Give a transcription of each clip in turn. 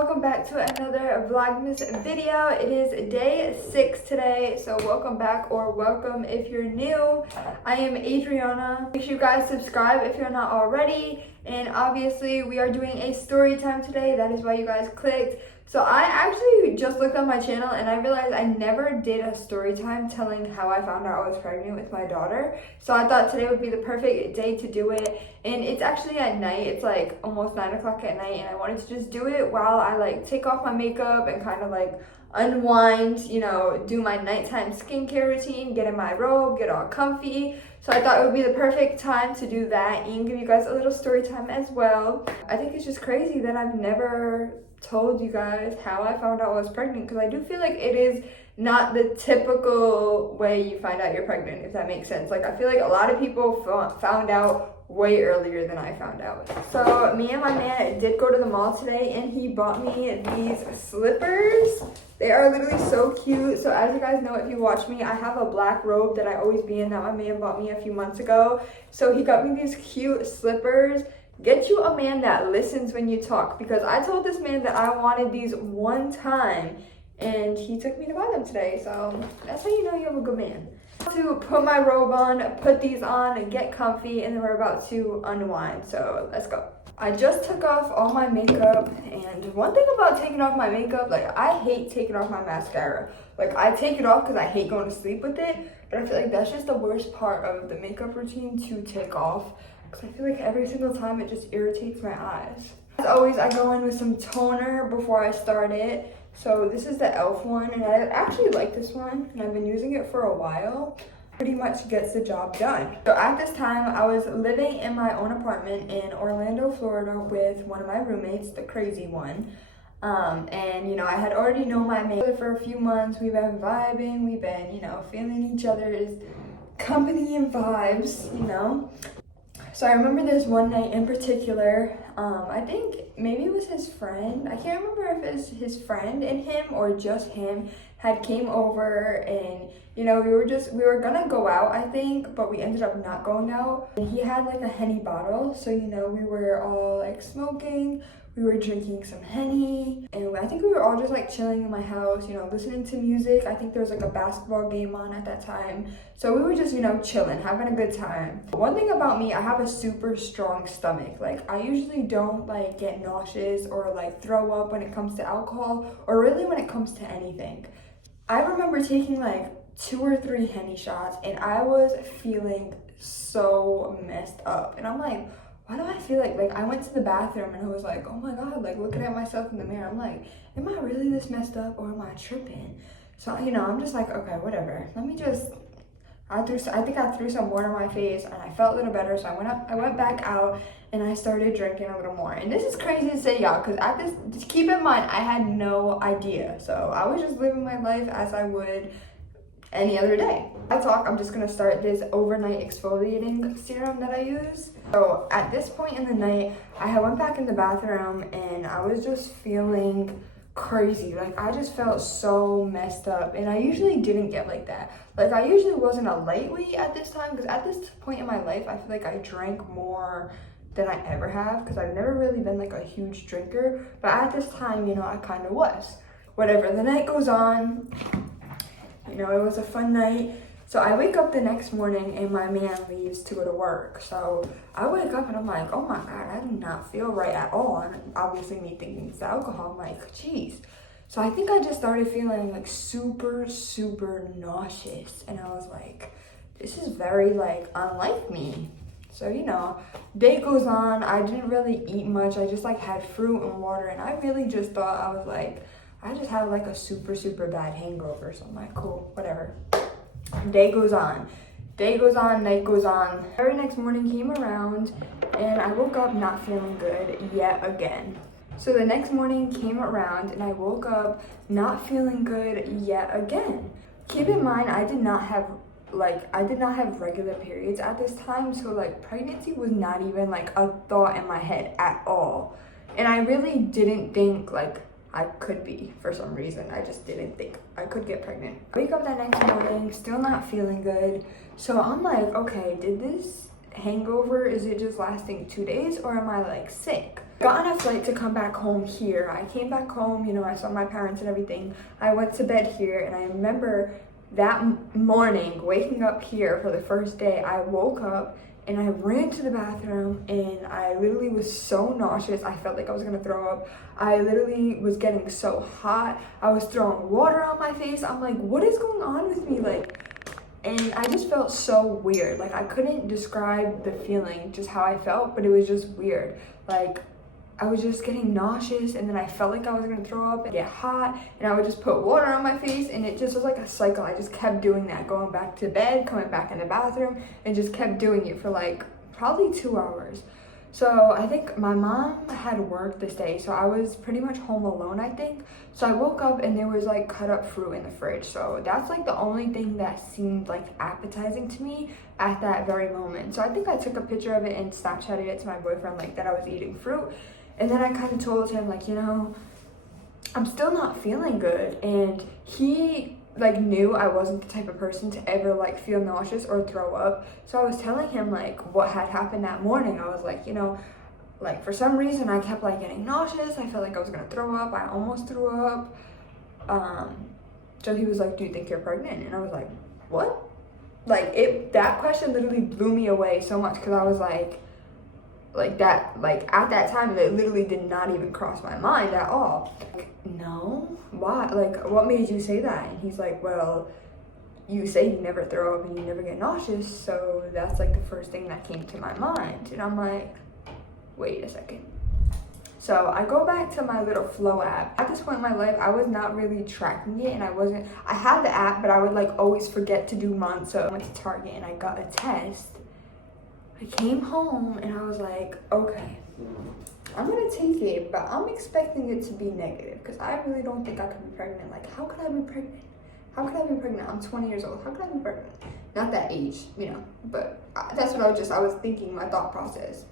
welcome back to another Vlogmas video. It is day 6 today, so welcome back or welcome if you're new. I am Adriana. Make sure you guys subscribe if you're not already, and obviously we are doing a story time today. That is why you guys clicked. So I actually just looked on my channel and I realized I never did a story time telling how I found out I was pregnant with my daughter. So I thought today would be the perfect day to do it. And it's actually at night. It's like almost 9 o'clock at night, and I wanted to just do it while I like take off my makeup and kind of like unwind, you know, do my nighttime skincare routine, get in my robe, get all comfy. So I thought it would be the perfect time to do that and give you guys a little story time as well. I think it's just crazy that I've never told you guys how I found out I was pregnant, because I do feel like it is not the typical way you find out you're pregnant, if that makes sense. Like I feel like a lot of people found out way earlier than I found out. So me and my man did go to the mall today and he bought me these slippers. They are literally so cute. So as you guys know, if you watch me, I have a black robe that I always be in that my man bought me a few months ago. So he got me these cute slippers. Get you a man that listens when you talk, because I told this man that I wanted these one time and he took me to buy them today. So that's how you know you have a good man. To put my robe on, put these on and get comfy, and then we're about to unwind. So let's go. I just took off all my makeup, and one thing about taking off my makeup, like I hate taking off my mascara. Like I take it off because I hate going to sleep with it, but I feel like that's just the worst part of the makeup routine to take off, because I feel like every single time it just irritates my eyes. As always, I go in with some toner before I start it. So this is the e.l.f. one, and I actually like this one, and I've been using it for a while. Pretty much gets the job done. So at this time, I was living in my own apartment in Orlando, Florida with one of my roommates, the crazy one. And you know, I had already known my mate for a few months. We've been vibing, we've been, you know, feeling each other's company and vibes, you know. So I remember this one night in particular, I think maybe it was his friend. I can't remember if it was his friend and him or just him had came over, and you know, we were gonna go out, I think, but we ended up not going out. And he had like a Henny bottle, so you know, we were all like smoking, we were drinking some Henny, and I think we were all just like chilling in my house, you know, listening to music. I think there was like a basketball game on at that time. So we were just, you know, chilling, having a good time. One thing about me, I have a super strong stomach. Like I usually don't like get nauseous or like throw up when it comes to alcohol, or really when it comes to anything. I remember taking like 2 or 3 Henny shots and I was feeling so messed up. And I'm like, why do I feel like I went to the bathroom and I was like, oh my God, like looking at myself in the mirror. I'm like, am I really this messed up or am I tripping? So, you know, I'm just like, okay, whatever. Let me just, I think I threw some water on my face and I felt a little better. So I went back out and I started drinking a little more. And this is crazy to say, y'all, because at this, just keep in mind, I had no idea. So I was just living my life as I would any other day. I'm just gonna start this overnight exfoliating serum that I use. So at this point in the night, I went back in the bathroom and I was just feeling crazy. Like I just felt so messed up, and I usually didn't get like that. Like I usually wasn't a lightweight at this time, because at this point in my life, I feel like I drank more than I ever have, because I've never really been like a huge drinker. But at this time, you know, I kind of was. Whatever, the night goes on. You know, it was a fun night. So I wake up the next morning and my man leaves to go to work. So I wake up and I'm like, oh my God, I do not feel right at all. And obviously me thinking it's the alcohol, I'm like, geez. So I think I just started feeling like super, super nauseous. And I was like, this is very like unlike me. So, you know, day goes on. I didn't really eat much. I just like had fruit and water. And I really just thought, I was like, I just had like a super, super bad hangover. So I'm like, cool, whatever. Day goes on, night goes on. Very next morning came around and I woke up not feeling good yet again. So the next morning came around and I woke up not feeling good yet again. Keep in mind, I did not have regular periods at this time. So like pregnancy was not even like a thought in my head at all. And I really didn't think like I could be, for some reason. I just didn't think I could get pregnant. I wake up that next morning, still not feeling good. So I'm like, okay, did this hangover, is it just lasting 2 days or am I like sick? Got on a flight to come back home here. I came back home, you know, I saw my parents and everything. I went to bed here, and I remember that morning waking up here for the first day. I woke up and I ran to the bathroom, and I literally was so nauseous. I felt like I was gonna throw up. I literally was getting so hot. I was throwing water on my face. I'm like, what is going on with me? Like, and I just felt so weird. Like, I couldn't describe the feeling, just how I felt, but it was just weird. Like, I was just getting nauseous, and then I felt like I was gonna throw up and get hot, and I would just put water on my face, and it just was like a cycle. I just kept doing that, going back to bed, coming back in the bathroom, and just kept doing it for like probably 2 hours. So I think my mom had work this day, so I was pretty much home alone, I think. So I woke up and there was like cut up fruit in the fridge. So that's like the only thing that seemed like appetizing to me at that very moment. So I think I took a picture of it and Snapchatted it to my boyfriend, like that I was eating fruit. And then I kind of told him, like, you know, I'm still not feeling good. And he like knew I wasn't the type of person to ever like feel nauseous or throw up. So I was telling him like what had happened that morning. I was like, you know, like for some reason I kept like getting nauseous. I felt like I was gonna throw up. I almost threw up. So he was like, do you think you're pregnant? And I was like, what? Like that question literally blew me away so much, because I was like that, like at that time it literally did not even cross my mind at all. Like, no, why? Like, what made you say that? And he's like, well, you say you never throw up and you never get nauseous, so that's like the first thing that came to my mind. And I'm like, wait a second. So I go back to my little Flow app. At this point in my life, I was not really tracking it, and I had the app, but I would like always forget to do months. So I went to Target and I got a test. I came home and I was like, okay, I'm gonna take it, but I'm expecting it to be negative, because I really don't think I could be pregnant. Like, how could I be pregnant? How could I be pregnant? I'm 20 years old. How could I be pregnant? Not that age, you know, but that's what I was thinking, my thought process.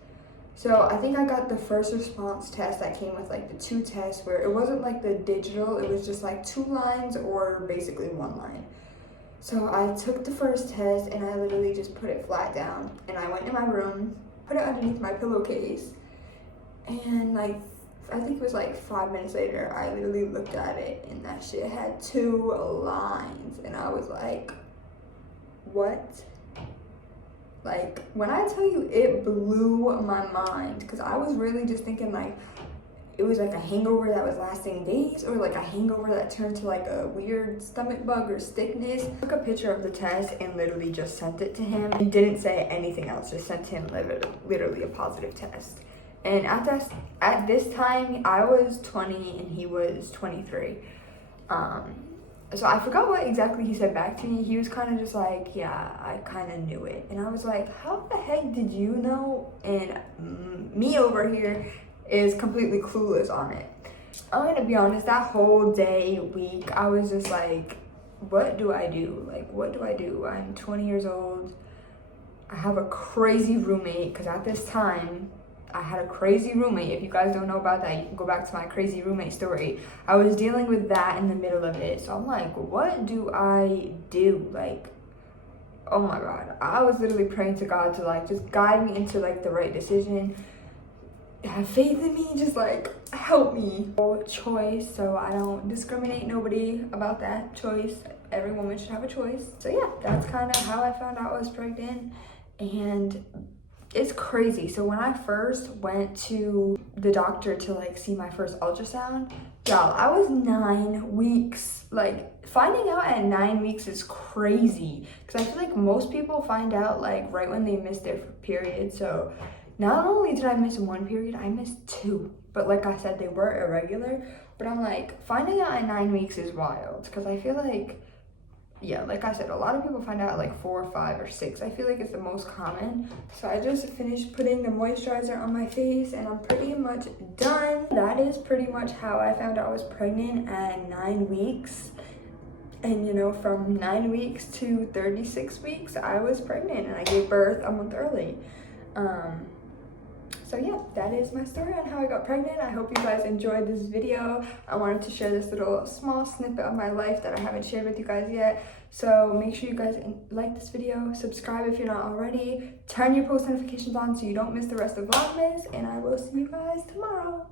So I think I got the first response test that came with like the 2 tests, where it wasn't like the digital, it was just like 2 lines or basically 1 line. So I took the first test and I literally just put it flat down, and I went in my room, put it underneath my pillowcase, and like I think it was like 5 minutes later, I literally looked at it and that shit had 2 lines, and I was like, what? Like, when I tell you, it blew my mind, because I was really just thinking like it was like a hangover that was lasting days, or like a hangover that turned to like a weird stomach bug or sickness. I took a picture of the test and literally just sent it to him, and didn't say anything else, just sent him literally a positive test. And at this time, I was 20 and he was 23. So I forgot what exactly he said back to me. He was kind of just like, yeah, I kind of knew it. And I was like, how the heck did you know? And me over here is completely clueless on it. I'm gonna be honest, that whole day, week, I was just like, what do I do? Like, what do I do? I'm 20 years old. I have a crazy roommate, because at this time, I had a crazy roommate. If you guys don't know about that, you can go back to my crazy roommate story. I was dealing with that in the middle of it. So I'm like, what do I do? Like, oh my God. I was literally praying to God to like just guide me into like the right decision. Have faith in me, just like help me. Choice, so I don't discriminate nobody about that choice. Every woman should have a choice. So yeah, that's kind of how I found out I was pregnant. And it's crazy. So when I first went to the doctor to like see my first ultrasound, y'all, I was 9 weeks. Like, finding out at 9 weeks is crazy, because I feel like most people find out like right when they miss their period. So not only did I miss 1 period, I missed 2. But like I said, they were irregular. But I'm like, finding out at 9 weeks is wild, because I feel like, yeah, like I said, a lot of people find out at like 4, 5, or 6. I feel like it's the most common. So I just finished putting the moisturizer on my face, and I'm pretty much done. That is pretty much how I found out I was pregnant at 9 weeks. And you know, from 9 weeks to 36 weeks, I was pregnant, and I gave birth a month early. So yeah, that is my story on how I got pregnant. I hope you guys enjoyed this video. I wanted to share this little small snippet of my life that I haven't shared with you guys yet. So make sure you guys like this video, subscribe if you're not already, turn your post notifications on so you don't miss the rest of Vlogmas, and I will see you guys tomorrow.